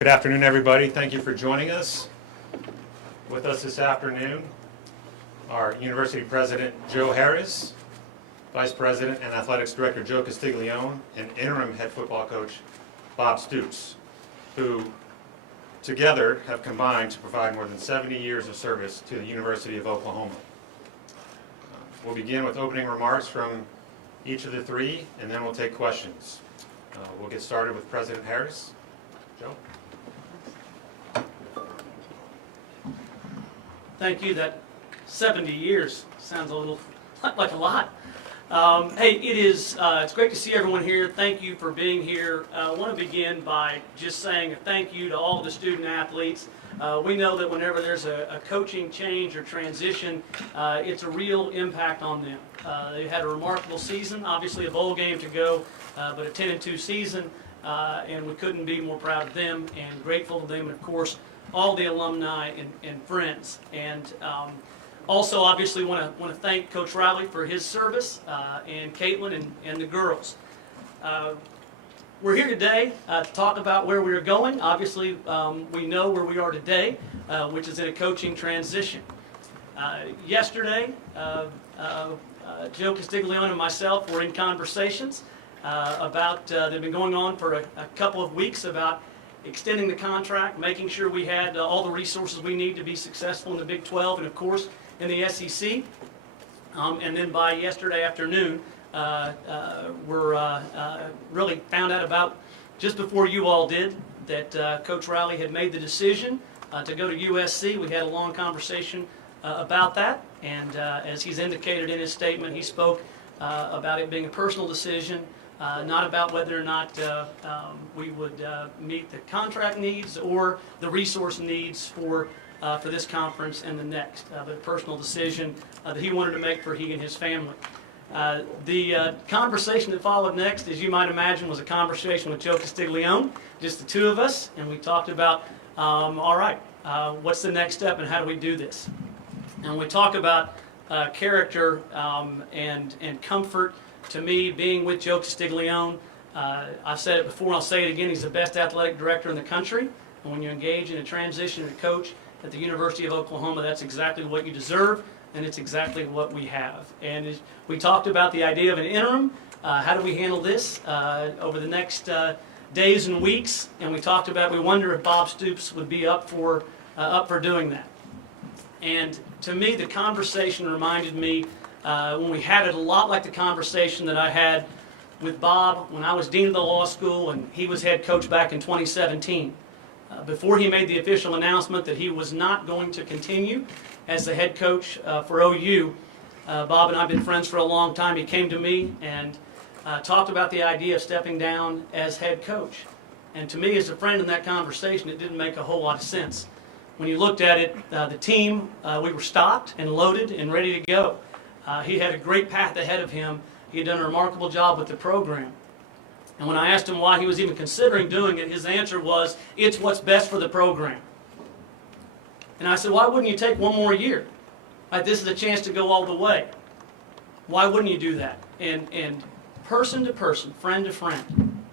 Good afternoon, everybody. Thank you for joining us. With us this afternoon are University President Joe Harris, Vice President and Athletics Director Joe Castiglione, and Interim Head Football Coach Bob Stoops, who together have combined to provide more than 70 years of service to the University of Oklahoma. We'll begin with opening remarks from each of the three, and then we'll take questions. We'll get started with President Harris. Joe? Thank you. That 70 years sounds a little like a lot. Hey, it's great to see everyone here. Thank you for being here. I want to begin by just saying a thank you to all the student athletes. We know that whenever there's a coaching change or transition, it's a real impact on them. They had a remarkable season, obviously a bowl game to go, but a 10-2 season, and we couldn't be more proud of them and grateful to them, and of course, all the alumni and friends. And also, obviously, want to thank Coach Riley for his service, and Caitlin and the girls. We're here today to talk about where we are going. Obviously, we know where we are today, which is in a coaching transition. Yesterday, Joe Castiglione and myself were in conversations about, they've been going on for a couple of weeks, about extending the contract, making sure we had all the resources we need to be successful in the Big 12 and, of course, in the SEC. And then by yesterday afternoon, we're really found out about, just before you all did, that Coach Riley had made the decision to go to USC. We had a long conversation about that, and as he's indicated in his statement, he spoke about it being a personal decision, not about whether or not we would meet the contract needs or the resource needs for this conference and the next, but a personal decision that he wanted to make for he and his family. The conversation that followed next, as you might imagine, was a conversation with Joe Castiglione, just the two of us, and we talked about, all right, what's the next step and how do we do this? And we talk about character and comfort. To me, being with Joe Castiglione, I've said it before and I'll say it again, he's the best athletic director in the country. And when you engage in a transition to coach at the University of Oklahoma, that's exactly what you deserve, and it's exactly what we have. And we talked about the idea of an interim. How do we handle this over the next days and weeks? And we talked about, we wonder if Bob Stoops would be up for doing that. And to me, the conversation reminded me, when we had it, a lot like the conversation that I had with Bob when I was dean of the law school and he was head coach back in 2017. Before he made the official announcement that he was not going to continue as the head coach for OU, Bob and I have been friends for a long time. He came to me and talked about the idea of stepping down as head coach. And to me, as a friend in that conversation, it didn't make a whole lot of sense. When you looked at it, the team, we were stocked and loaded and ready to go. He had a great path ahead of him. He had done a remarkable job with the program. And when I asked him why he was even considering doing it, his answer was, it's what's best for the program. And I said, why wouldn't you take one more year? Like, this is a chance to go all the way. Why wouldn't you do that? And person to person, friend to friend,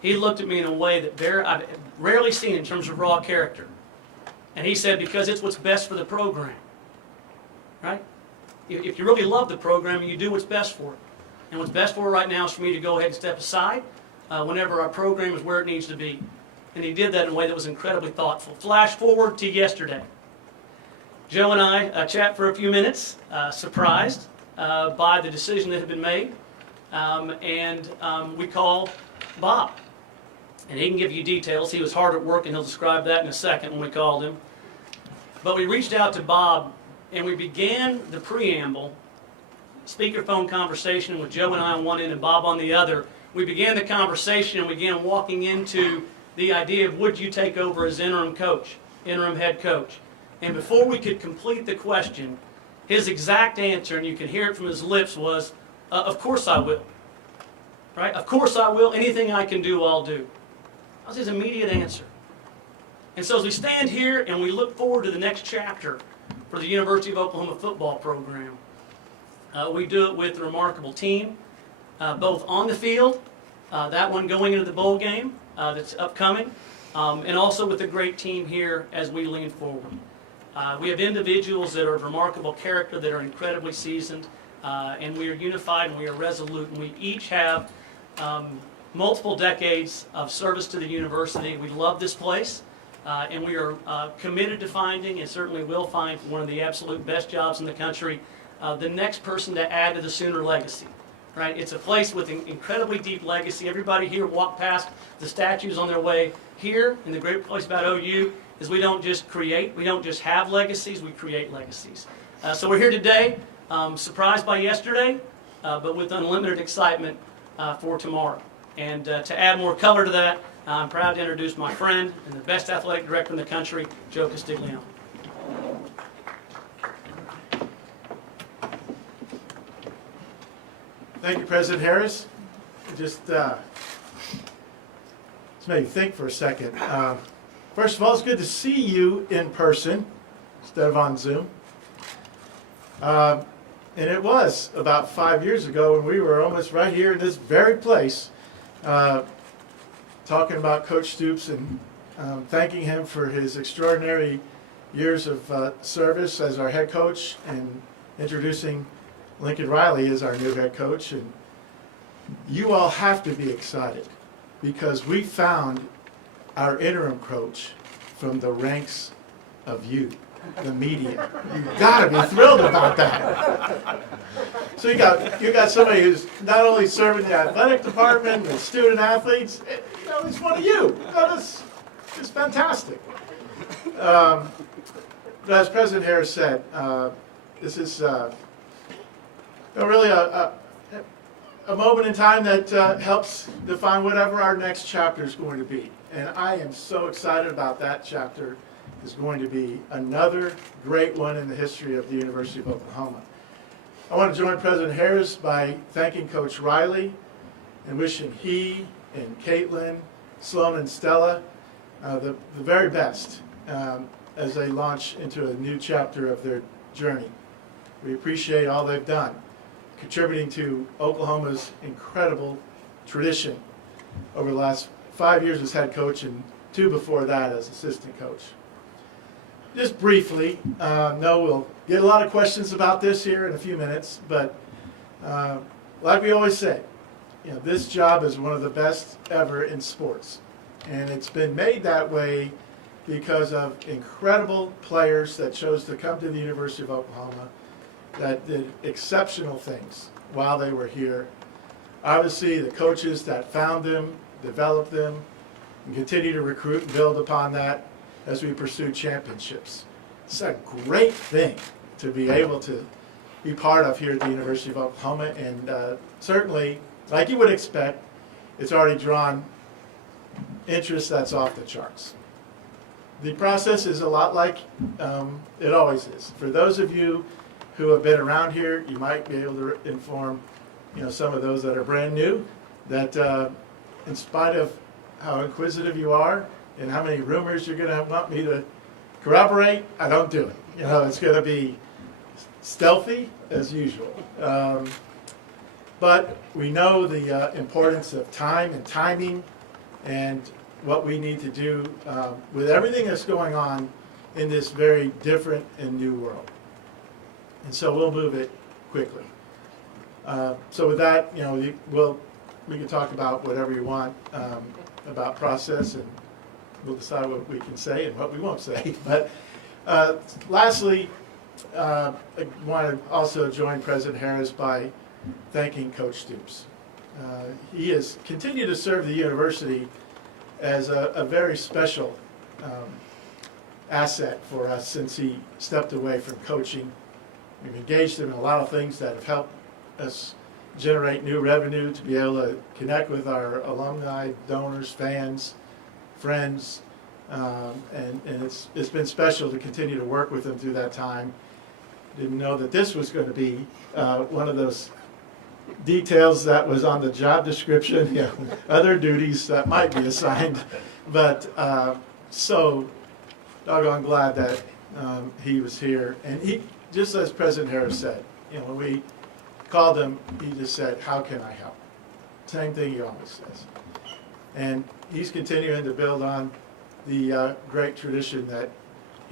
he looked at me in a way that I've rarely seen in terms of raw character. And he said, because it's what's best for the program. Right? If you really love the program, you do what's best for it. And what's best for it right now is for me to go ahead and step aside whenever our program is where it needs to be. And he did that in a way that was incredibly thoughtful. Flash forward to yesterday. Joe and I chat for a few minutes, surprised by the decision that had been made. And we call Bob. And he can give you details. He was hard at work, and he'll describe that in a second when we called him. But we reached out to Bob, and we began the preamble, speakerphone conversation with Joe and I on one end and Bob on the other. We began the conversation and began walking into the idea of, would you take over as interim coach, interim head coach? And before we could complete the question, his exact answer, and you can hear it from his lips, was, of course I will. Right? Of course I will. Anything I can do, I'll do. That was his immediate answer. And so as we stand here and we look forward to the next chapter for the University of Oklahoma football program, we do it with a remarkable team, both on the field, that one going into the bowl game that's upcoming, and also with a great team here as we lean forward. We have individuals that are of remarkable character, that are incredibly seasoned, and we are unified and we are resolute, and we each have multiple decades of service to the university. We love this place, and we are committed to finding, and certainly will find, one of the absolute best jobs in the country, the next person to add to the Sooner legacy. Right? It's a place with an incredibly deep legacy. Everybody here walked past the statues on their way here, and the great place about OU is we don't just create, we don't just have legacies, we create legacies. So we're here today, surprised by yesterday, but with unlimited excitement for tomorrow. And to add more color to that, I'm proud to introduce my friend and the best athletic director in the country, Joe Castiglione. Thank you, President Harris. Just made me think for a second. First of all, it's good to see you in person instead of on Zoom. And it was about 5 years ago when we were almost right here in this very place talking about Coach Stoops and thanking him for his extraordinary years of service as our head coach and introducing Lincoln Riley as our new head coach. And you all have to be excited because we found our interim coach from the ranks of you, the media. You've got to be thrilled about that. So you got somebody who's not only serving the athletic department, the student athletes, it's one of you. It's fantastic. But as President Harris said, this is really a moment in time that helps define whatever our next chapter is going to be. And I am so excited about that chapter. Is going to be another great one in the history of the University of Oklahoma. I want to join President Harris by thanking Coach Riley and wishing he and Caitlin, Sloan, and Stella the very best as they launch into a new chapter of their journey. We appreciate all they've done, contributing to Oklahoma's incredible tradition over the last 5 years as head coach and 2 before that as assistant coach. Just briefly, we'll get a lot of questions about this here in a few minutes, but like we always say, this job is one of the best ever in sports. And it's been made that way because of incredible players that chose to come to the University of Oklahoma that did exceptional things while they were here. Obviously, the coaches that found them, developed them, and continue to recruit and build upon that as we pursue championships. It's a great thing to be able to be part of here at the University of Oklahoma, and certainly, like you would expect, it's already drawn interest that's off the charts. The process is a lot like it always is. For those of you who have been around here, you might be able to inform some of those that are brand new that in spite of how inquisitive you are and how many rumors you're going to want me to corroborate, I don't do it. It's going to be stealthy as usual. But we know the importance of time and timing and what we need to do with everything that's going on in this very different and new world. And so we'll move it quickly. So with that, we can talk about whatever you want about process, and we'll decide what we can say and what we won't say. But lastly, I want to also join President Harris by thanking Coach Stoops. He has continued to serve the university as a very special asset for us since he stepped away from coaching. We've engaged him in a lot of things that have helped us generate new revenue to be able to connect with our alumni, donors, fans, friends, and it's been special to continue to work with him through that time. Didn't know that this was going to be one of those details that was on the job description, other duties that might be assigned, but so doggone glad that he was here. And he, just as President Harris said, when we called him, he just said, "How can I help?" Same thing he always says. And he's continuing to build on the great tradition that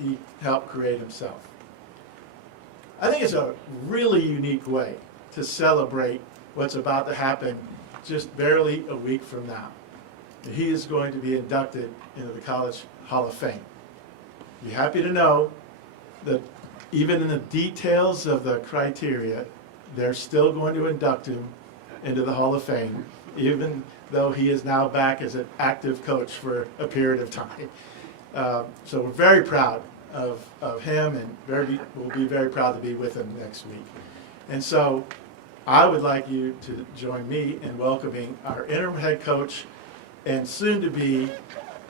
he helped create himself. I think it's a really unique way to celebrate what's about to happen just barely a week from now. He is going to be inducted into the College Hall of Fame. You're happy to know that even in the details of the criteria, they're still going to induct him into the Hall of Fame, even though he is now back as an active coach for a period of time. So we're very proud of him, and we'll be very proud to be with him next week. And so I would like you to join me in welcoming our interim head coach and soon-to-be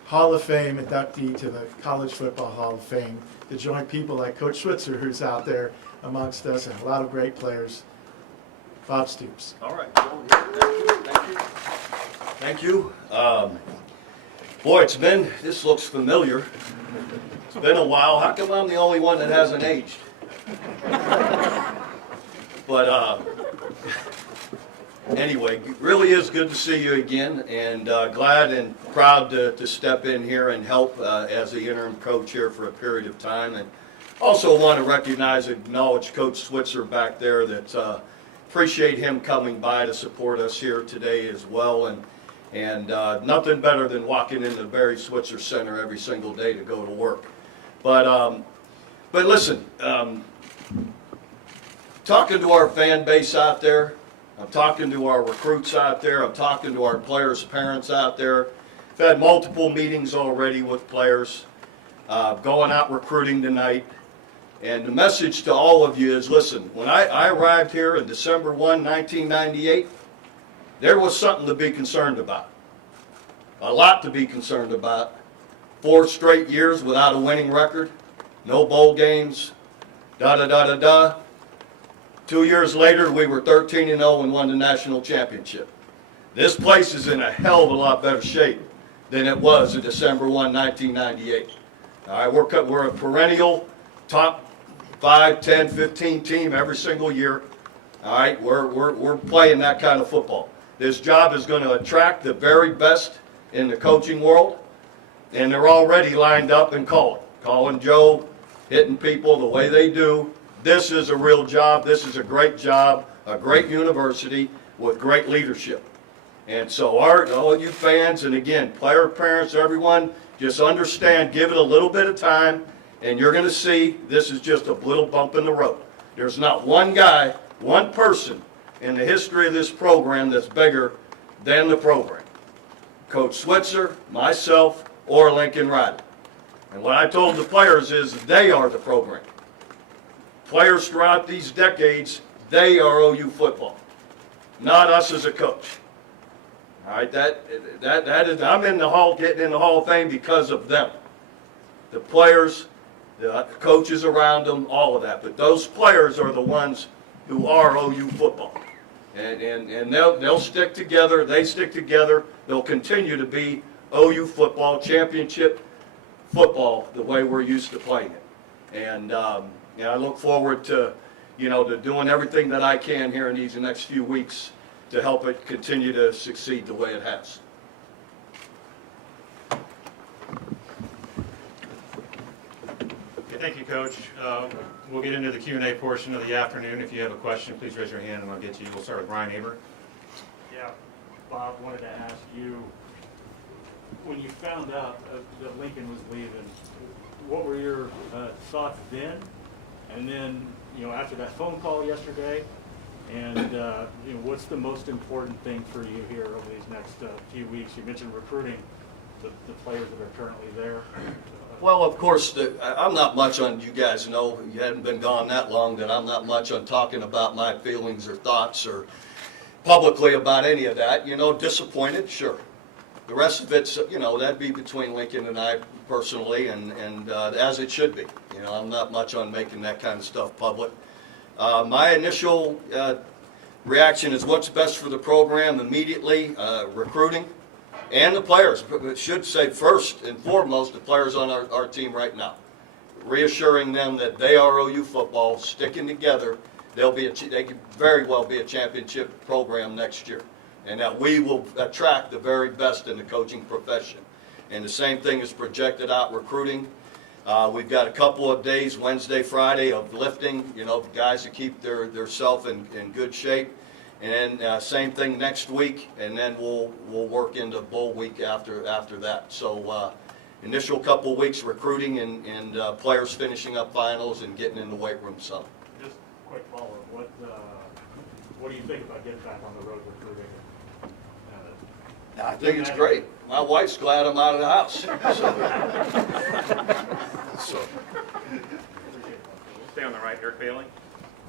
Hall of Fame inductee to the College Football Hall of Fame, to join people like Coach Switzer, who's out there amongst us, and a lot of great players, Bob Stoops. All right. Thank you. Boy, this looks familiar. It's been a while. How come I'm the only one that hasn't aged? But anyway, it really is good to see you again, and glad and proud to step in here and help as the interim coach here for a period of time. And also want to recognize and acknowledge Coach Switzer back there. That appreciate him coming by to support us here today as well. And nothing better than walking into the Barry Switzer Center every single day to go to work. But listen, talking to our fan base out there, I'm talking to our recruits out there, I'm talking to our players' parents out there. I've had multiple meetings already with players, going out recruiting tonight. And the message to all of you is, listen, when I arrived here in December 1, 1998, there was something to be concerned about. A lot to be concerned about. 4 straight years without a winning record, no bowl games, da-da-da-da-da. 2 years later, we were 13-0 and won the national championship. This place is in a hell of a lot better shape than it was in December 1, 1998. All right, we're a perennial top 5, 10, 15 team every single year. All right, we're playing that kind of football. This job is going to attract the very best in the coaching world, and they're already lined up and calling Joe, hitting people the way they do. This is a real job. This is a great job, a great university with great leadership. And so all you fans, and again, player parents, everyone, just understand, give it a little bit of time, and you're going to see this is just a little bump in the road. There's not one guy, one person in the history of this program that's bigger than the program. Coach Switzer, myself, or Lincoln Riley. And what I told the players is they are the program. Players throughout these decades, they are OU football, not us as a coach. All right, that is, I'm in the hall, getting in the Hall of Fame because of them. The players, the coaches around them, all of that. But those players are the ones who are OU football. And they'll stick together, they stick together, they'll continue to be OU football, championship football, the way we're used to playing it. And I look forward to, to doing everything that I can here in these next few weeks to help it continue to succeed the way it has. Okay, thank you, Coach. We'll get into the Q&A portion of the afternoon. If you have a question, please raise your hand and I'll get to you. We'll start with Brian Aber. Yeah, Bob, wanted to ask you, when you found out that Lincoln was leaving, what were your thoughts then? And then, after that phone call yesterday, and what's the most important thing for you here over these next few weeks? You mentioned recruiting the players that are currently there. Well, of course, I'm not much on, you guys know, you hadn't been gone that long, that I'm not much on talking about my feelings or thoughts or publicly about any of that. Disappointed, sure. The rest of it's, that'd be between Lincoln and I personally, and as it should be. I'm not much on making that kind of stuff public. My initial reaction is what's best for the program immediately, recruiting. And the players, it should say first and foremost, the players on our team right now. Reassuring them that they are OU football, sticking together. They could very well be a championship program next year. And that we will attract the very best in the coaching profession. And the same thing is projected out recruiting. We've got a couple of days, Wednesday, Friday, of lifting, guys to keep their self in good shape. And then same thing next week, and then we'll work into bowl week after that. So initial couple weeks recruiting and players finishing up finals and getting in the weight room some. Just quick follow-up, what do you think about getting back on the road recruiting? I think it's great. My wife's glad I'm out of the house. So. Stay on the right, Eric Bailey.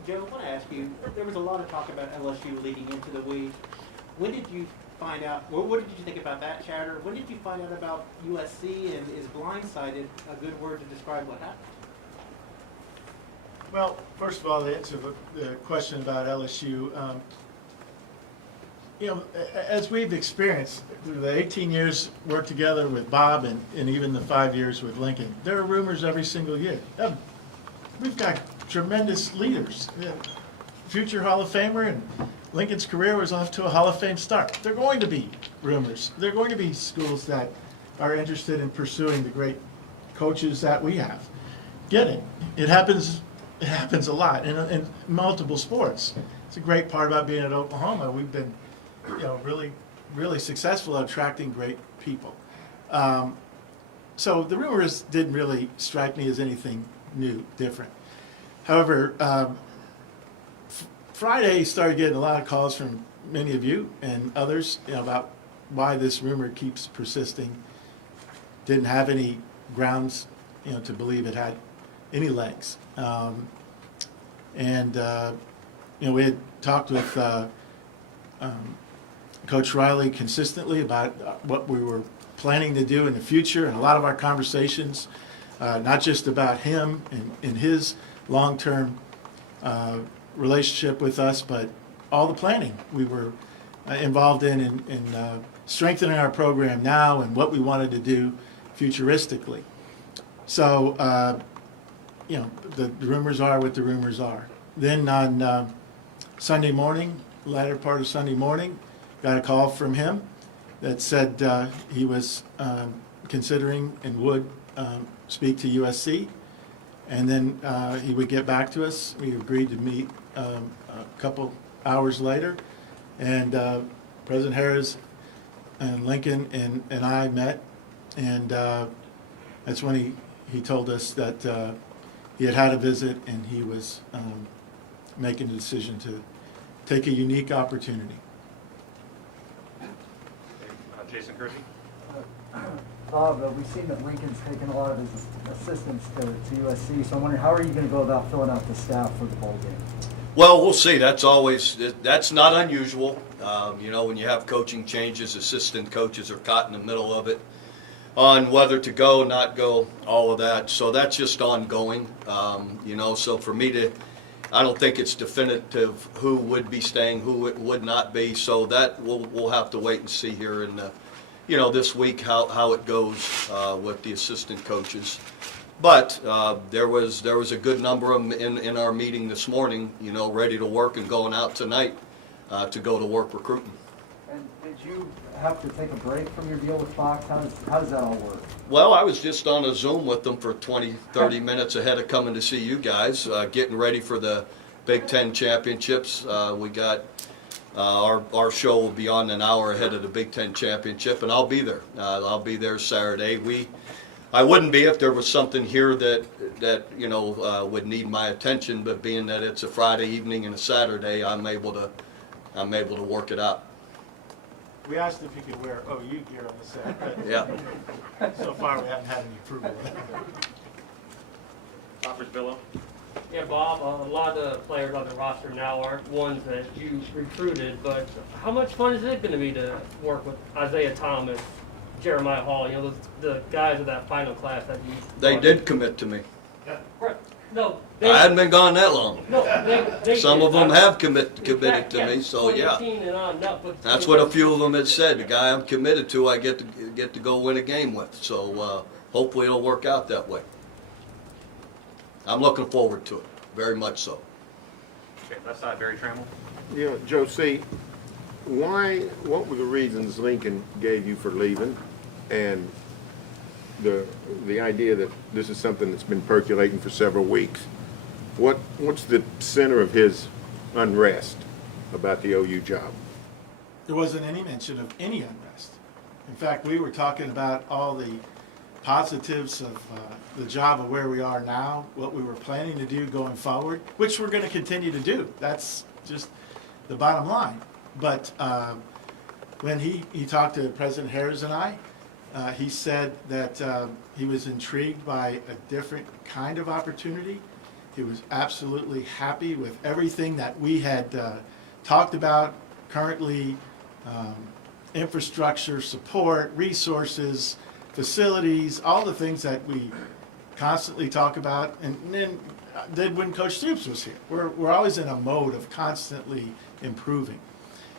Joe, I want to ask you, there was a lot of talk about LSU leading into the week. When did you find out, or what did you think about that chatter? When did you find out about USC, and is blindsided a good word to describe what happened? Well, first of all, to answer the question about LSU, as we've experienced through the 18 years worked together with Bob and even the 5 years with Lincoln, there are rumors every single year. We've got tremendous leaders. Future Hall of Famer, and Lincoln's career was off to a Hall of Fame start. There are going to be rumors. There are going to be schools that are interested in pursuing the great coaches that we have. Get it. It happens a lot in multiple sports. It's a great part about being at Oklahoma. We've been really successful at attracting great people. So the rumors didn't really strike me as anything new, different. However, Friday started getting a lot of calls from many of you and others about why this rumor keeps persisting. Didn't have any grounds to believe it had any legs. We had talked with Coach Riley consistently about what we were planning to do in the future, and a lot of our conversations, not just about him and his long-term relationship with us, but all the planning we were involved in strengthening our program now and what we wanted to do futuristically. So, the rumors are what the rumors are. Then on Sunday morning, latter part of Sunday morning, got a call from him that said he was considering and would speak to USC, and then he would get back to us. We agreed to meet a couple hours later, and President Harris and Lincoln and I met, and that's when he told us that he had a visit and he was making the decision to take a unique opportunity. Jason Kersey. Bob, we've seen that Lincoln's taken a lot of his assistants to USC, so I'm wondering, how are you going to go about filling out the staff for the bowl game? Well, we'll see. That's not unusual. When you have coaching changes, assistant coaches are caught in the middle of it on whether to go, not go, all of that. So that's just ongoing. So for me I don't think it's definitive who would be staying, who it would not be. So that we'll have to wait and see here in this week how it goes with the assistant coaches. But there was a good number of them in our meeting this morning, ready to work and going out tonight to go to work recruiting. And did you have to take a break from your deal with Fox? How does that all work? Well, I was just on a Zoom with them for 20, 30 minutes ahead of coming to see you guys, getting ready for the Big Ten championships. We got our show will be on an hour ahead of the Big Ten championship, and I'll be there. I'll be there Saturday. I wouldn't be if there was something here that would need my attention, but being that it's a Friday evening and a Saturday, I'm able to work it out. We asked if you could wear OU gear on the set, but Yeah. so far we haven't had any approval of that. Offers Billow. Yeah, Bob, a lot of the players on the roster now aren't ones that you recruited, but how much fun is it going to be to work with Isaiah Thomas, Jeremiah Hall, the guys of that final class that you... They did commit to me. Right. No, I hadn't been gone that long. No, they Some did. of them have committed to me, so yeah. 2018 and on up, but That's what a few of them had said. The guy I'm committed to, I get to go win a game with. So hopefully it'll work out that way. I'm looking forward to it, very much so. Okay, left side, Barry Trammell. Yeah, Joe C., what were the reasons Lincoln gave you for leaving? And the idea that this is something that's been percolating for several weeks. What's the center of his unrest about the OU job? There wasn't any mention of any unrest. In fact, we were talking about all the positives of the job of where we are now, what we were planning to do going forward, which we're going to continue to do. That's just the bottom line. But when he talked to President Harris and I, he said that he was intrigued by a different kind of opportunity. He was absolutely happy with everything that we had talked about currently, infrastructure, support, resources, facilities, all the things that we constantly talk about, and then did when Coach Stoops was here. We're always in a mode of constantly improving.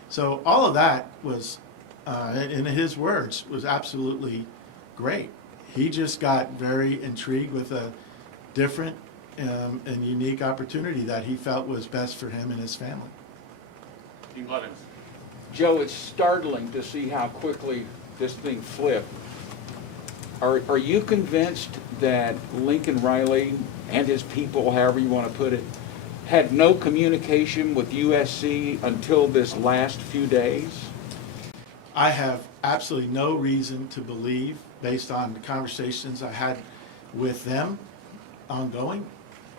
So all of that was, in his words, was absolutely great. He just got very intrigued with a different and unique opportunity that he felt was best for him and his family. Dean Blevins. Joe, it's startling to see how quickly this thing flipped. Are you convinced that Lincoln Riley and his people, however you want to put it, had no communication with USC until this last few days? I have absolutely no reason to believe, based on the conversations I had with them ongoing,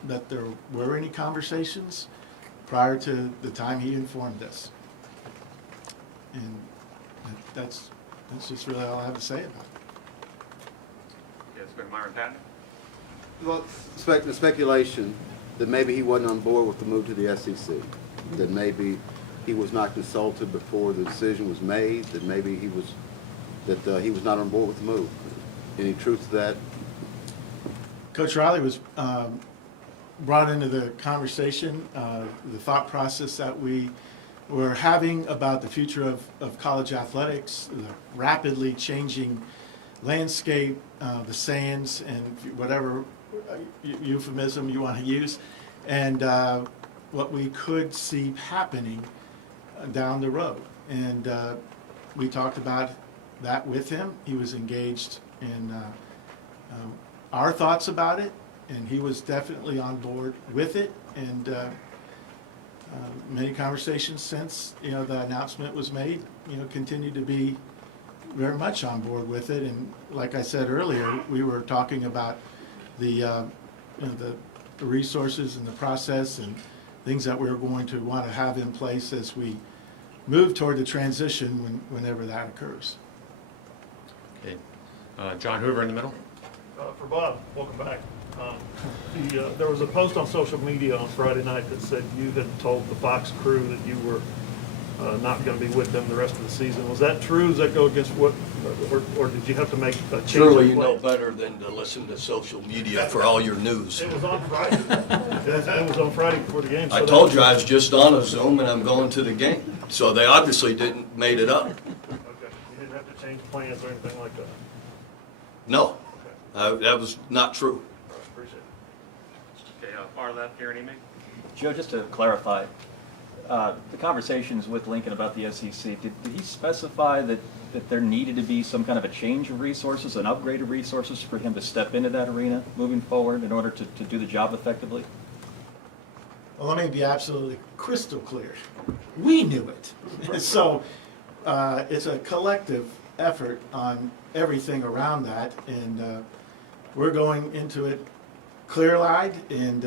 that there were any conversations prior to the time he informed us. And that's just really all I have to say about it. Yes, go to Myron Patton. Well, the speculation that maybe he wasn't on board with the move to the SEC, that maybe he was not consulted before the decision was made, that maybe he was not on board with the move. Any truth to that? Coach Riley was brought into the conversation, the thought process that we were having about the future of college athletics, the rapidly changing landscape, the sands, and whatever euphemism you want to use, and what we could see happening down the road. And we talked about that with him. He was engaged in our thoughts about it, and he was definitely on board with it. And many conversations since the announcement was made, continued to be very much on board with it. And like I said earlier, we were talking about the resources and the process and things that we're going to want to have in place as we move toward the transition whenever that occurs. Okay. John Hoover in the middle. For Bob, welcome back. There was a post on social media on Friday night that said you had told the Fox crew that you were not going to be with them the rest of the season. Was that true? Does that go against what, or did you have to make a change? Surely you know better than to listen to social media for all your news. It was on Friday. It was on Friday before the game. So I told you I was just on a Zoom and I'm going to the game. So they obviously didn't made it up. Okay. You didn't have to change plans or anything like that? No, that was not true. Appreciate it. Okay, far left, Aaron Emig. Joe, just to clarify, the conversations with Lincoln about the SEC, did he specify that there needed to be some kind of a change of resources, an upgrade of resources for him to step into that arena moving forward in order to do the job effectively? Well, let me be absolutely crystal clear. We knew it. So it's a collective effort on everything around that, and we're going into it clear-eyed, and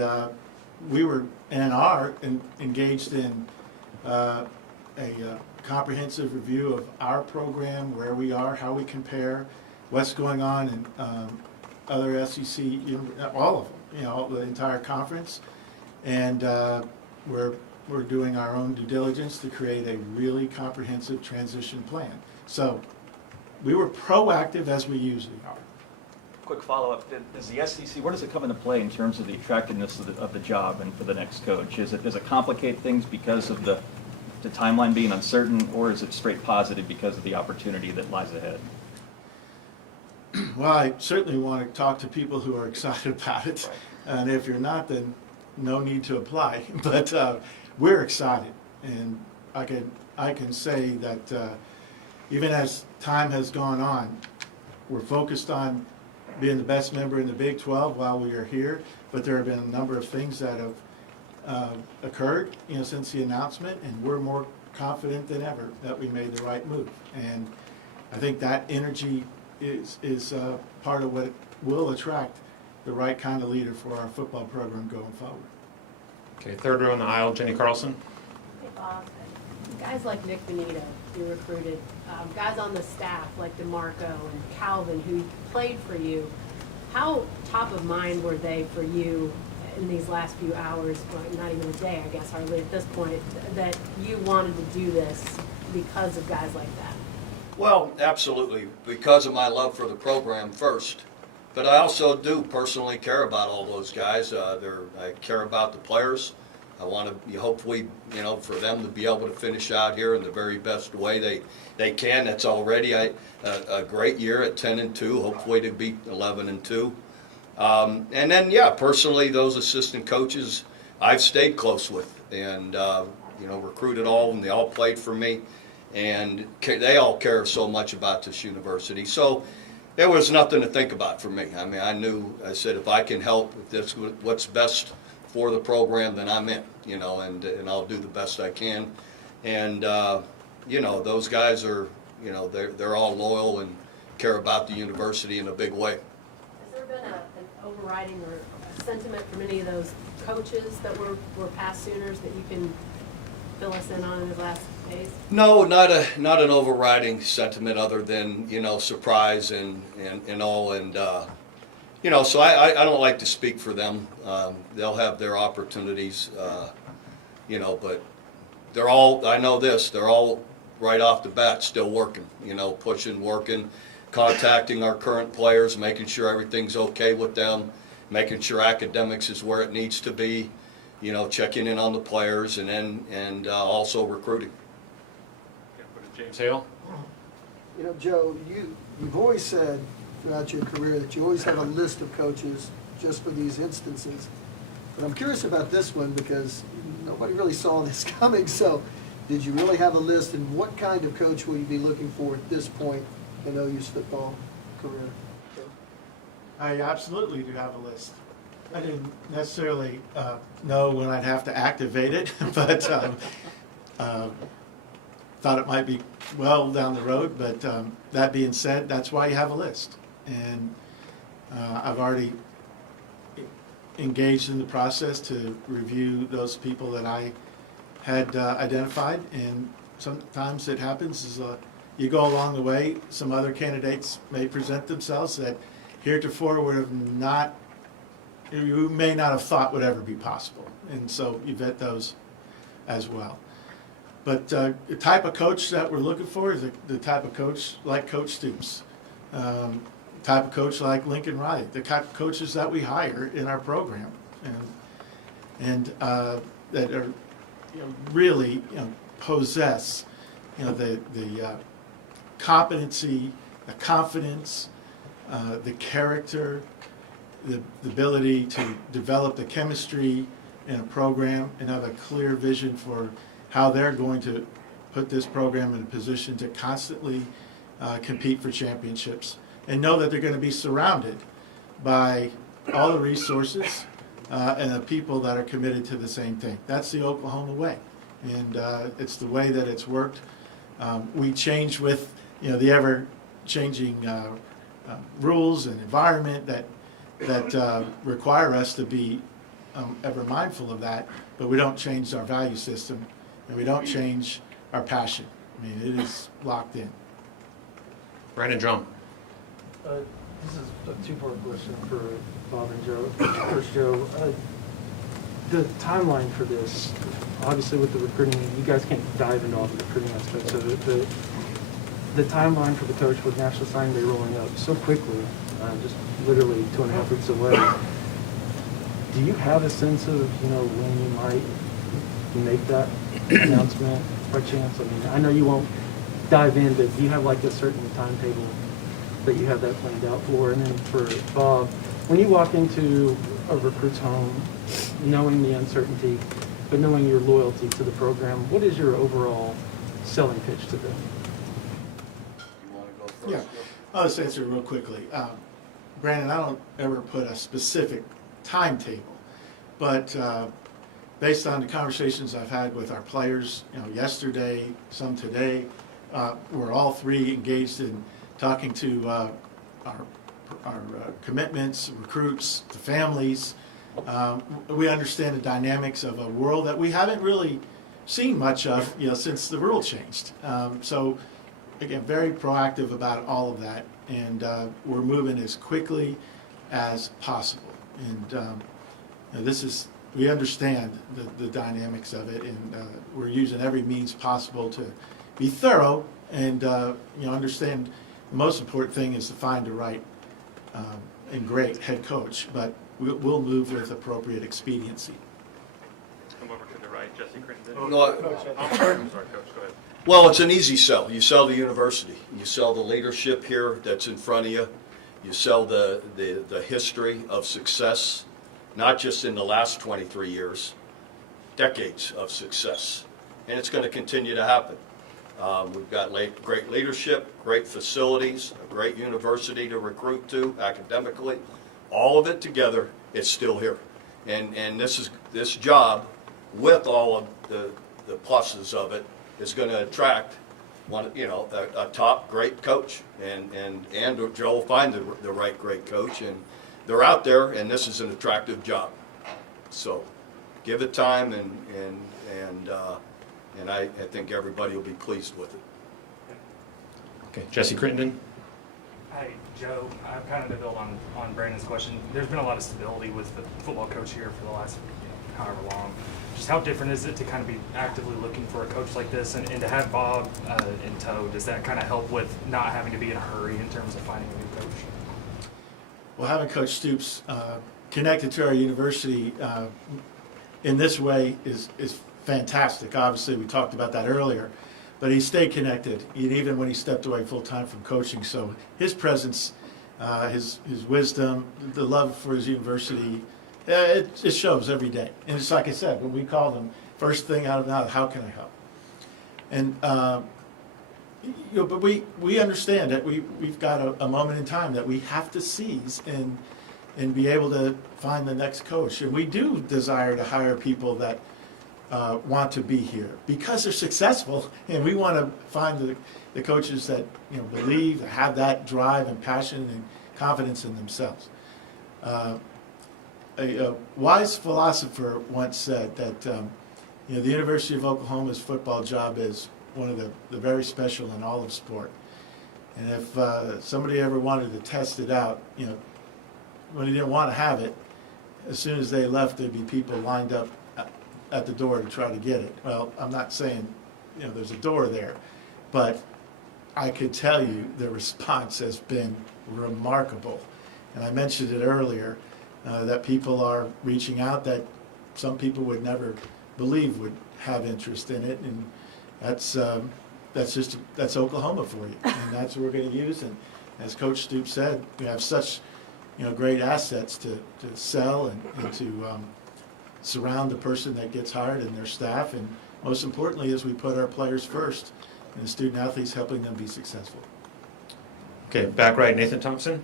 we were and are engaged in a comprehensive review of our program, where we are, how we compare, what's going on in other SEC, all of them, the entire conference, and we're doing our own due diligence to create a really comprehensive transition plan. So we were proactive, as we usually are. Quick follow-up, is the SEC, where does it come into play in terms of the attractiveness of the job and for the next coach? Does it complicate things because of the timeline being uncertain, or is it straight positive because of the opportunity that lies ahead? Well, I certainly want to talk to people who are excited about it, and if you're not, then no need to apply. But we're excited, and I can say that even as time has gone on, we're focused on being the best member in the Big 12 while we are here, but there have been a number of things that have occurred, since the announcement, and we're more confident than ever that we made the right move. And I think that energy is part of what will attract the right kind of leader for our football program going forward. Okay, third row in the aisle, Jenny Carlson. Hey, Bob. Guys like Nick Benito, you recruited, guys on the staff like DeMarco and Calvin who played for you. How top of mind were they for you in these last few hours, well, not even a day, I guess, hardly at this point, that you wanted to do this because of guys like that? Well, absolutely, because of my love for the program first. But I also do personally care about all those guys. I care about the players. I want to hopefully, for them to be able to finish out here in the very best way they can. That's already a great year at 10-2. Hopefully to beat 11-2. And then, personally, those assistant coaches I've stayed close with and, recruited all of them. They all played for me, and they all care so much about this university. So there was nothing to think about for me. I mean, I said, if I can help, if that's what's best for the program, then I'm in, and I'll do the best I can. And, those guys are, they're all loyal and care about the university in a big way. Has there been an overriding or a sentiment from any of those coaches that were past Sooners that you can fill us in on in the last days? No, not an overriding sentiment other than, surprise and all. And, so I don't like to speak for them. They'll have their opportunities, but they're all, I know this, they're all right off the bat still working, pushing, working, contacting our current players, making sure everything's okay with them, making sure academics is where it needs to be, checking in on the players, and also recruiting. James Hale. Joe, you've always said throughout your career that you always have a list of coaches just for these instances. But I'm curious about this one because nobody really saw this coming. So did you really have a list, and what kind of coach will you be looking for at this point in OU's football career? I absolutely do have a list. I didn't necessarily know when I'd have to activate it, but thought it might be well down the road. But that being said, that's why you have a list. And I've already engaged in the process to review those people that I had identified. And sometimes it happens is you go along the way, some other candidates may present themselves that heretofore would have not, you may not have thought would ever be possible. And so you vet those as well. But the type of coach that we're looking for is the type of coach like Coach Stoops, type of coach like Lincoln Riley, the type of coaches that we hire in our program, and that are really possess the competency, the confidence, the character, the ability to develop the chemistry in a program and have a clear vision for how they're going to put this program in a position to constantly compete for championships, and know that they're going to be surrounded by all the resources and the people that are committed to the same thing. That's the Oklahoma way, and it's the way that it's worked. We change with the ever-changing rules and environment that require us to be ever mindful of that, but we don't change our value system, and we don't change our passion. I mean, it is locked in. Brandon Drum. This is a two-part question for Bob and Joe. First, Joe, the timeline for this, obviously with the recruiting, you guys can't dive into all the recruiting aspects of it, but the timeline for the coach with National Signing Day rolling up so quickly, just literally 2.5 weeks away, do you have a sense of, when you might make that announcement by chance? I mean, I know you won't dive in, but do you have like a certain timetable that you have that planned out for? And then for Bob, when you walk into a recruit's home, knowing the uncertainty, but knowing your loyalty to the program, what is your overall selling pitch to them? You want to go first? Yeah, I'll just answer real quickly. Brandon, I don't ever put a specific timetable, but based on the conversations I've had with our players, yesterday, some today, we're all three engaged in talking to our commitments, recruits, the families. We understand the dynamics of a world that we haven't really seen much of, since the rule changed. So, again, very proactive about all of that, and we're moving as quickly as possible. And we understand the dynamics of it, and we're using every means possible to be thorough and understand. The most important thing is to find the right and great head coach, but we'll move with appropriate expediency. Come over to the right, Jesse Crittenden. No, Sorry, Coach, go ahead. Well, it's an easy sell. You sell the university. You sell the leadership here that's in front of you. You sell the history of success, not just in the last 23 years, decades of success. And it's going to continue to happen. We've got great leadership, great facilities, a great university to recruit to academically. All of it together, it's still here. And this job, with all of the pluses of it, is going to attract a top great coach. And Joe will find the right great coach. And they're out there, and this is an attractive job. So give it time, and I think everybody will be pleased with it. Okay, Jesse Crittenden. Hi, Joe. Kind of to build on Brandon's question, there's been a lot of stability with the football coach here for the last however long. Just how different is it to kind of be actively looking for a coach like this, and to have Bob in tow? Does that kind of help with not having to be in a hurry in terms of finding a new coach? Well, having Coach Stoops connected to our university in this way is fantastic. Obviously, we talked about that earlier, but he stayed connected even when he stepped away full-time from coaching. So his presence, his wisdom, the love for his university, it shows every day. And it's like I said, when we call them, first thing out of the mouth, how can I help? And but we understand that we've got a moment in time that we have to seize and be able to find the next coach. And we do desire to hire people that want to be here because they're successful, and we want to find the coaches that believe, have that drive and passion and confidence in themselves. A wise philosopher once said that the University of Oklahoma's football job is one of the very special in all of sport. And if somebody ever wanted to test it out, when they didn't want to have it, as soon as they left, there'd be people lined up at the door to try to get it. Well, I'm not saying there's a door there, but I could tell you the response has been remarkable. And I mentioned it earlier, that people are reaching out that some people would never believe would have interest in it, and that's Oklahoma for you, and that's what we're going to use. And as Coach Stoops said, we have such great assets to sell and to surround the person that gets hired and their staff, and most importantly is we put our players first and the student athletes, helping them be successful. Okay, back right, Nathan Thompson.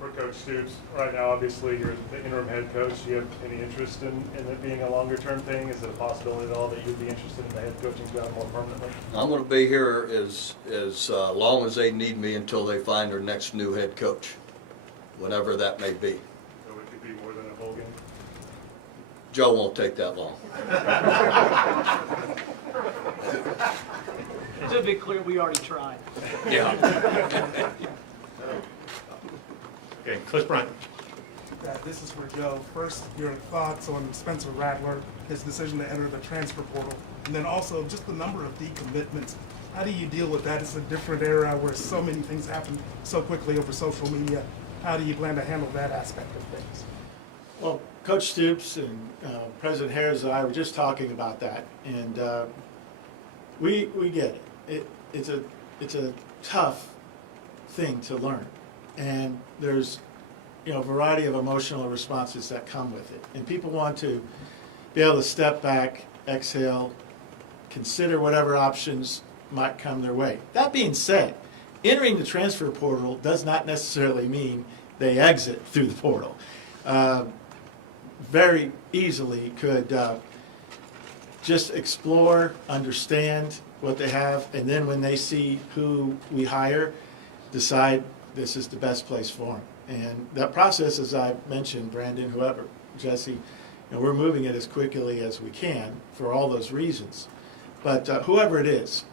For Coach Stoops, right now, obviously, you're the interim head coach. Do you have any interest in it being a longer-term thing? Is it a possibility at all that you'd be interested in the head coaching job more permanently? I'm going to be here as long as they need me until they find their next new head coach, whenever that may be. So it could be more than a bowl game? Joe won't take that long. To be clear, we already tried. Yeah. Okay, Cliff Bryant. This is for Joe. First, your thoughts on Spencer Rattler, his decision to enter the transfer portal, and then also just the number of decommitments. How do you deal with that? It's a different era where so many things happen so quickly over social media. How do you plan to handle that aspect of things? Well, Coach Stoops and President Harris and I were just talking about that, and we get it. It's a tough thing to learn, and there's a variety of emotional responses that come with it, and people want to be able to step back, exhale, consider whatever options might come their way. That being said, entering the transfer portal does not necessarily mean they exit through the portal. Very easily could just explore, understand what they have, and then when they see who we hire, decide this is the best place for them. And that process, as I mentioned, Brandon, whoever, Jesse, we're moving it as quickly as we can for all those reasons. But whoever it is,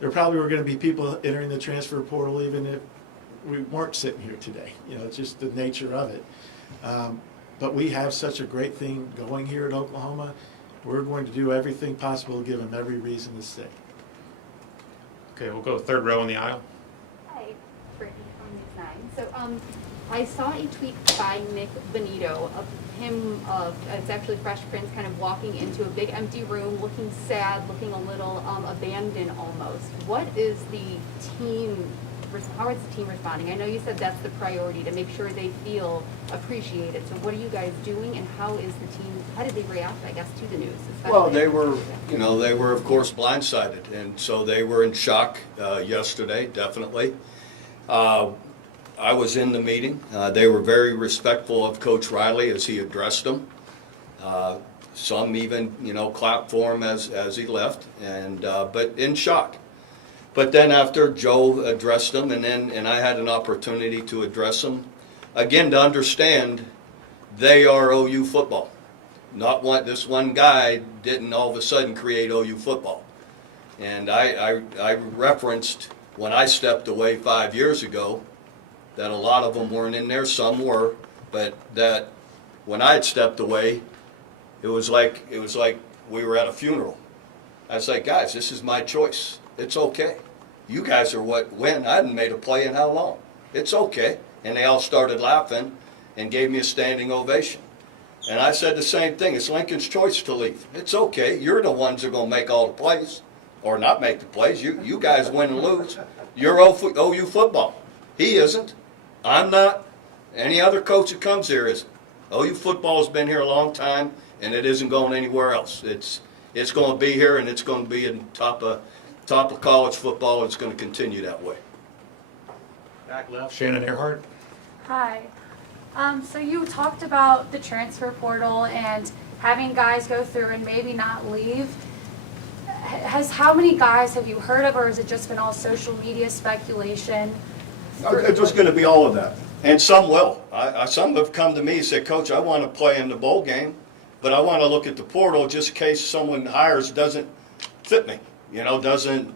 there probably were going to be people entering the transfer portal even if we weren't sitting here today. It's just the nature of it. But we have such a great thing going here at Oklahoma. We're going to do everything possible to give them every reason to stay. Okay, we'll go third row in the aisle. Hi, Brittany from News 9. So I saw a tweet by Nick Benito of him, it's actually Fresh Prince, kind of walking into a big empty room, looking sad, looking a little abandoned almost. What is the team, how is the team responding? I know you said that's the priority, to make sure they feel appreciated. So what are you guys doing, and how is the team, how did they react, I guess, to the news? Well, they were, they were of course blindsided, and so they were in shock yesterday, definitely. I was in the meeting. They were very respectful of Coach Riley as he addressed them. Some even, clapped for him as he left, and but in shock. But then after Joe addressed them, and I had an opportunity to address them, again, to understand they are OU football. Not this one guy didn't all of a sudden create OU football. And I referenced when I stepped away 5 years ago that a lot of them weren't in there, some were, but that when I had stepped away, it was like we were at a funeral. I was like, guys, this is my choice. It's okay. You guys are what win. I hadn't made a play in how long? It's okay. And they all started laughing and gave me a standing ovation. And I said the same thing. It's Lincoln's choice to leave. It's okay. You're the ones that are going to make all the plays, or not make the plays. You guys win and lose. You're OU football. He isn't. I'm not. Any other coach that comes here isn't. OU football has been here a long time, and it isn't going anywhere else. It's going to be here, and it's going to be in top of college football, and it's going to continue that way. Back left, Shannon Earhart. Hi. So you talked about the transfer portal and having guys go through and maybe not leave. How many guys have you heard of, or has it just been all social media speculation? It's just going to be all of that. And some will. Some have come to me and said, Coach, I want to play in the bowl game, but I want to look at the portal just in case someone hires doesn't fit me, doesn't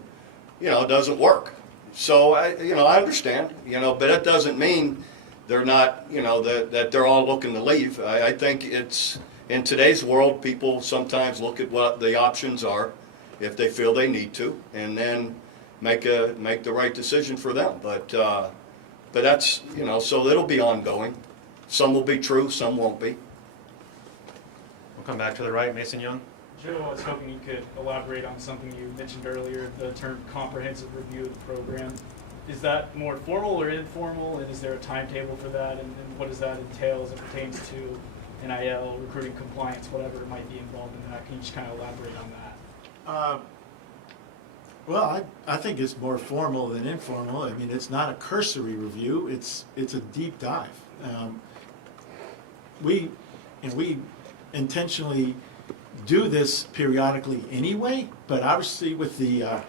work. So, I understand, but it doesn't mean they're not, that they're all looking to leave. I think it's, in today's world, people sometimes look at what the options are if they feel they need to, and then make the right decision for them. But that's, so it'll be ongoing. Some will be true, some won't be. We'll come back to the right, Mason Young. Joe, I was hoping you could elaborate on something you mentioned earlier, the term comprehensive review of the program. Is that more formal or informal, and is there a timetable for that, and what does that entail as it pertains to NIL, recruiting compliance, whatever might be involved in that? Can you just kind of elaborate on that? Well, I think it's more formal than informal. I mean, it's not a cursory review. It's a deep dive. We intentionally do this periodically anyway, but obviously with the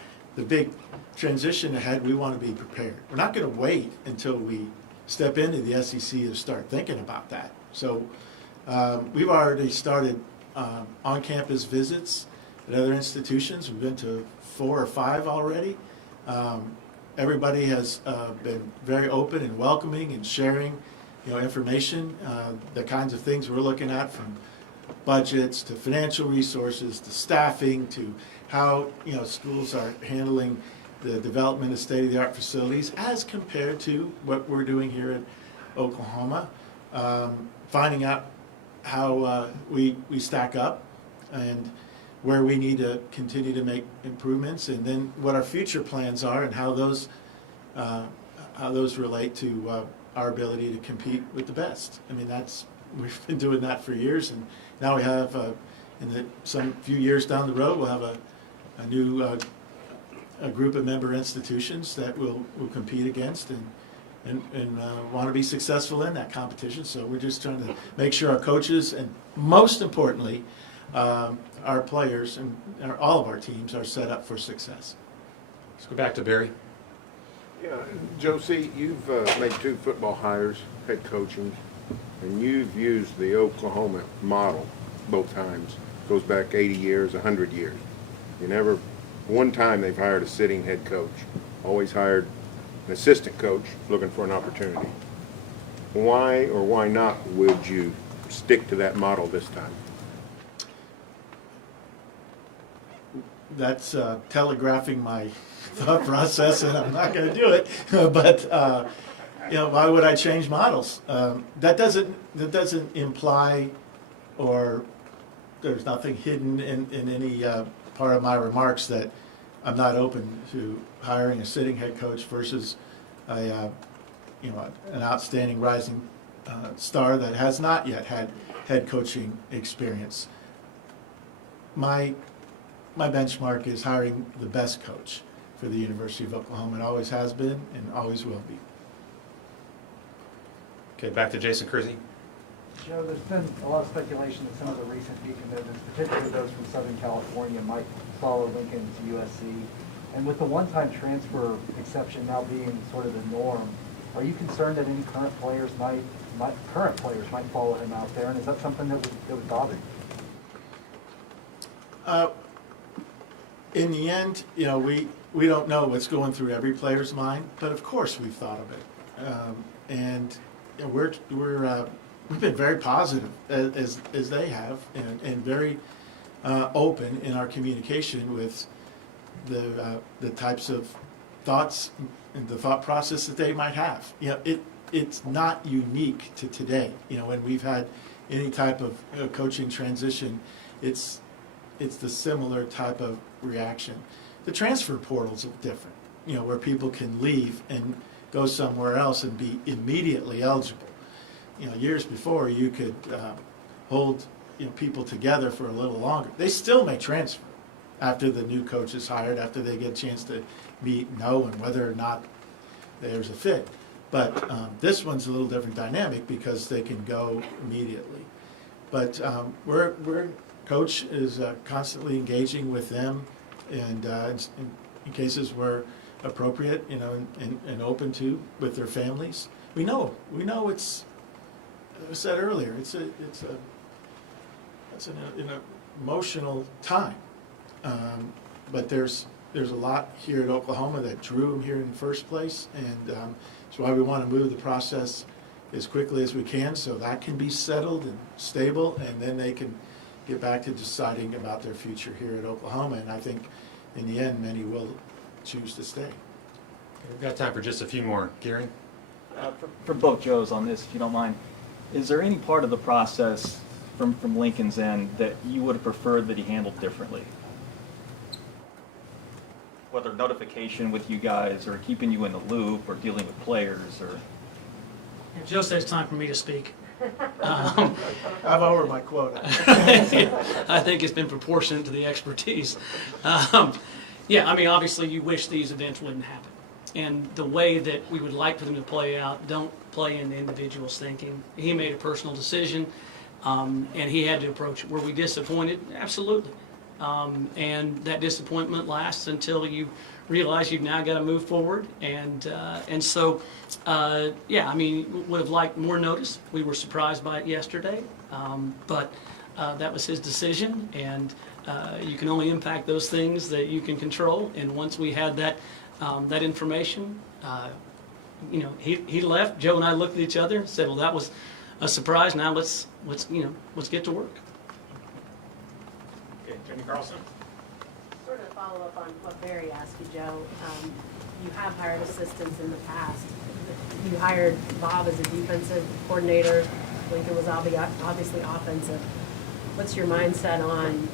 big transition ahead, we want to be prepared. We're not going to wait until we step into the SEC to start thinking about that. So we've already started on-campus visits at other institutions. We've been to 4 or 5 already. Everybody has been very open and welcoming and sharing, information, the kinds of things we're looking at, from budgets to financial resources to staffing to how schools are handling the development of state-of-the-art facilities as compared to what we're doing here in Oklahoma. Finding out how we stack up and where we need to continue to make improvements, and then what our future plans are and how those relate to our ability to compete with the best. I mean, we've been doing that for years, and now we have some few years down the road, we'll have a new a group of member institutions that we'll compete against, and and want to be successful in that competition. So we're just trying to make sure our coaches and most importantly, our players and all of our teams are set up for success. Let's go back to Barry. Yeah, Josie, you've made 2 football hires, head coaching, and you've used the Oklahoma model both times. Goes back 80 years, 100 years. You never, one time they've hired a sitting head coach. Always hired an assistant coach looking for an opportunity. Why or why not would you stick to that model this time? That's telegraphing my thought process, and I'm not going to do it. But why would I change models? That doesn't imply, or there's nothing hidden in any part of my remarks that I'm not open to hiring a sitting head coach versus an outstanding rising star that has not yet had head coaching experience. My benchmark is hiring the best coach for the University of Oklahoma. It always has been and always will be. Okay, back to Jason Kersey. Joe, there's been a lot of speculation that some of the recent decommitments, particularly those from Southern California, might follow Lincoln to USC. And with the one-time transfer exception now being sort of the norm, are you concerned that any current players might follow him out there? And is that something that would bother you? In the end, we don't know what's going through every player's mind, but of course we've thought of it, and we've been very positive as they have, and very open in our communication with the types of thoughts and the thought process that they might have. It's not unique to today. When we've had any type of coaching transition, it's the similar type of reaction. The transfer portal's different, where people can leave and go somewhere else and be immediately eligible. Years before, you could hold people together for a little longer. They still may transfer after the new coach is hired, after they get a chance to meet, know, and whether or not there's a fit. But this one's a little different dynamic because they can go immediately. But Coach is constantly engaging with them, and in cases where appropriate, and open to with their families. We know it's. I said earlier, it's an emotional time, but there's a lot here at Oklahoma that drew them here in the first place, and that's why we want to move the process as quickly as we can so that can be settled and stable, and then they can get back to deciding about their future here at Oklahoma. And I think in the end, many will choose to stay. We've got time for just a few more. Gary? For both Joes on this, if you don't mind, is there any part of the process from Lincoln's end that you would have preferred that he handled differently? Whether notification with you guys or keeping you in the loop or dealing with players or... Joe says it's time for me to speak. I'm over my quota. I think it's been proportionate to the expertise. Obviously you wish these events wouldn't happen. And the way that we would like for them to play out don't play in the individual's thinking. He made a personal decision, and he had to approach it. Were we disappointed? Absolutely. And that disappointment lasts until you realize you've now got to move forward. And so, would have liked more notice. We were surprised by it yesterday, but that was his decision, and you can only impact those things that you can control. And once we had that information, he left. Joe and I looked at each other and said, "Well, that was a surprise. Now let's get to work." Okay, Jenny Carlson. Sort of follow up on what Barry asked you, Joe. You have hired assistants in the past. You hired Bob as a defensive coordinator. Lincoln was obviously offensive. What's your mindset on,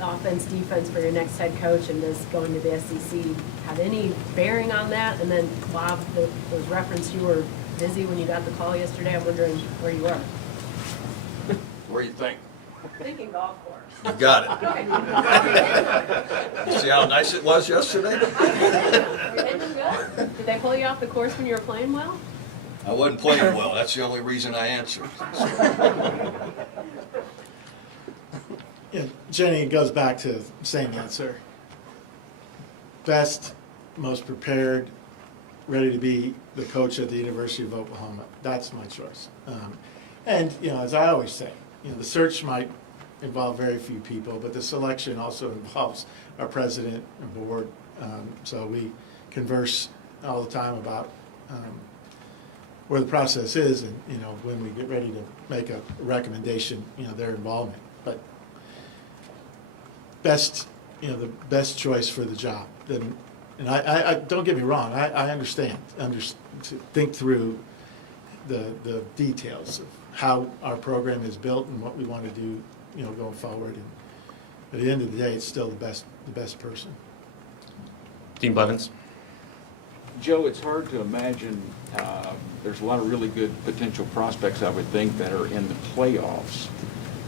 offense, defense for your next head coach, and does going to the SEC have any bearing on that? And then, Bob, there was reference you were busy when you got the call yesterday. I'm wondering where you were. What do you think? Thinking golf course. You got it. Okay. See how nice it was yesterday? You're hitting good. Did they pull you off the course when you were playing well? I wasn't playing well. That's the only reason I answered. Yeah, Jenny, it goes back to the same answer. Best, most prepared, ready to be the coach at the University of Oklahoma. That's my choice. And, as I always say, the search might involve very few people, but the selection also involves our president and board. So we converse all the time about where the process is and, when we get ready to make a recommendation, their involvement. But best, the best choice for the job. And I don't get me wrong, I understand, to think through the details of how our program is built and what we want to do, going forward. And at the end of the day, it's still the best person. Dean Blevins. Joe, it's hard to imagine, there's a lot of really good potential prospects, I would think, that are in the playoffs.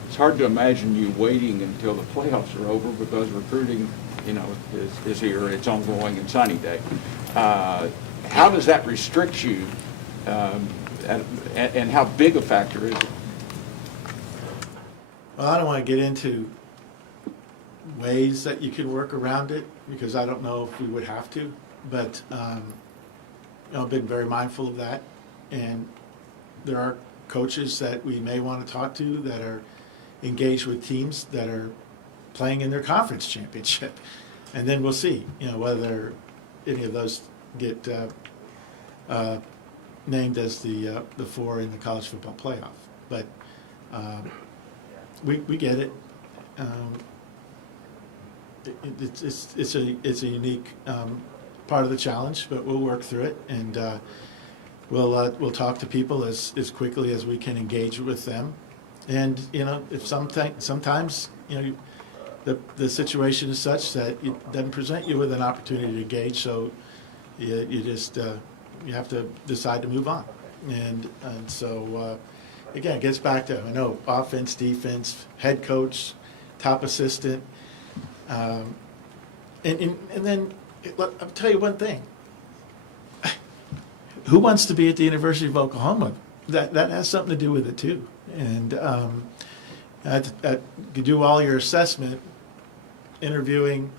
It's hard to imagine you waiting until the playoffs are over because recruiting, is here, it's ongoing and signing day. How does that restrict you, and how big a factor is it? Well, I don't want to get into ways that you could work around it because I don't know if we would have to, but I've been very mindful of that, and there are coaches that we may want to talk to that are engaged with teams that are playing in their conference championship, and then we'll see, whether any of those get named as the four in the college football playoff. But we get it. It's a unique part of the challenge, but we'll work through it, and we'll talk to people as quickly as we can engage with them. And if sometimes the situation is such that it doesn't present you with an opportunity to engage, so you just you have to decide to move on. And so again, it gets back to, I know, offense, defense, head coach, top assistant, and then I'll tell you one thing. Who wants to be at the University of Oklahoma? That has something to do with it too. And you do all your assessment, interviewing,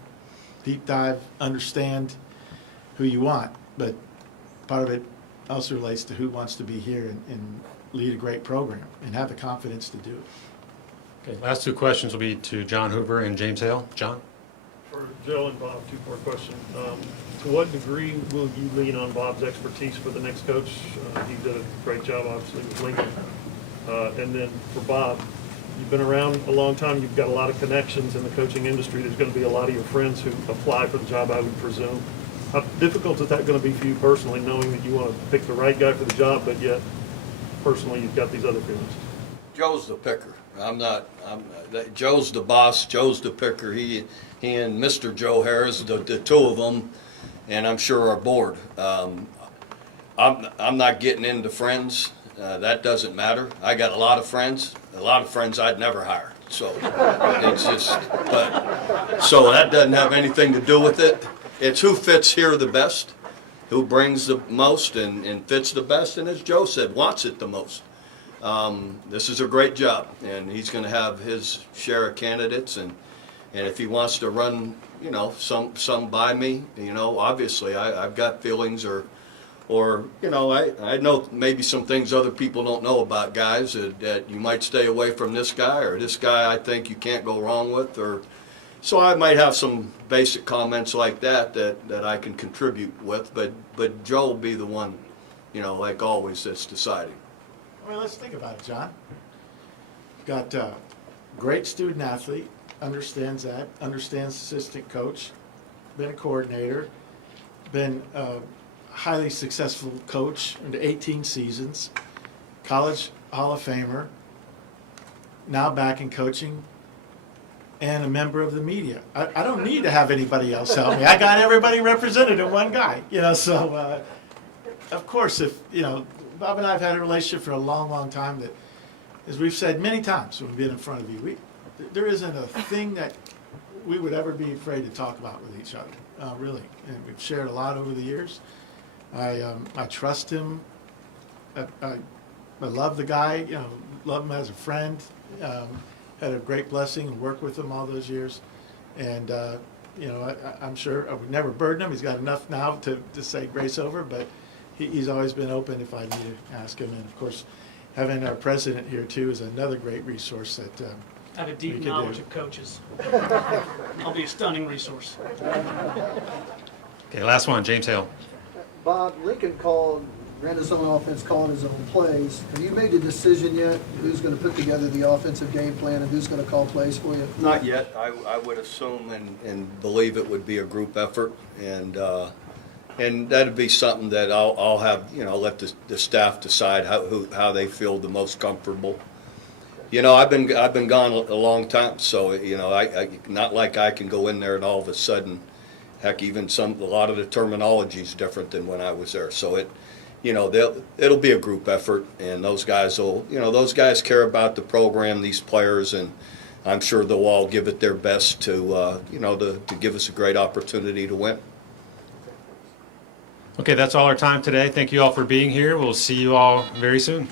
deep dive, understand who you want, but part of it also relates to who wants to be here and lead a great program and have the confidence to do it. Okay, last two questions will be to John Hoover and James Hale. John? For Joe and Bob, two-part question. To what degree will you lean on Bob's expertise for the next coach? He did a great job, obviously, with Lincoln. And then for Bob, you've been around a long time. You've got a lot of connections in the coaching industry. There's going to be a lot of your friends who apply for the job, I would presume. How difficult is that going to be for you personally, knowing that you want to pick the right guy for the job, but yet personally you've got these other feelings? Joe's the picker. Joe's the boss. Joe's the picker. He and Mr. Joe Harris, the two of them, and I'm sure our board. I'm not getting into friends. That doesn't matter. I got a lot of friends I'd never hire. So it's just, so that doesn't have anything to do with it. It's who fits here the best, who brings the most and fits the best, and as Joe said, wants it the most. This is a great job, and he's going to have his share of candidates, and if he wants to run, some by me, obviously I've got feelings or I know maybe some things other people don't know about guys that you might stay away from this guy, or this guy I think you can't go wrong with, or so I might have some basic comments like that I can contribute with, but Joe will be the one, like always, that's deciding. Well, let's think about it, John. Got a great student athlete, understands that, understands assistant coach, been a coordinator, been a highly successful coach into 18 seasons, college Hall of Famer, now back in coaching, and a member of the media. I don't need to have anybody else help me. I got everybody represented in one guy, so of course if, Bob and I have had a relationship for a long, long time that as we've said many times when we've been in front of you, there isn't a thing that we would ever be afraid to talk about with each other, really. And we've shared a lot over the years. I trust him. I love the guy, love him as a friend. Had a great blessing and worked with him all those years. And, I'm sure I would never burden him. He's got enough now to say grace over, but he's always been open if I need to ask him. And of course, having our president here too is another great resource that I have a deep could knowledge do. of coaches. I'll be a stunning resource. Okay, last one, James Hale. Bob, Lincoln called, ran his own offense, called his own plays. Have you made a decision yet who's going to put together the offensive game plan and who's going to call plays for you? Not yet. I would assume and believe it would be a group effort, and that'd be something that I'll have, let the staff decide how they feel the most comfortable. I've been gone a long time, so I not like I can go in there and all of a sudden, heck, even a lot of the terminology is different than when I was there. So it'll be a group effort, and those guys care about the program, these players, and I'm sure they'll all give it their best to give us a great opportunity to win. Okay, that's all our time today. Thank you all for being here. We'll see you all very soon.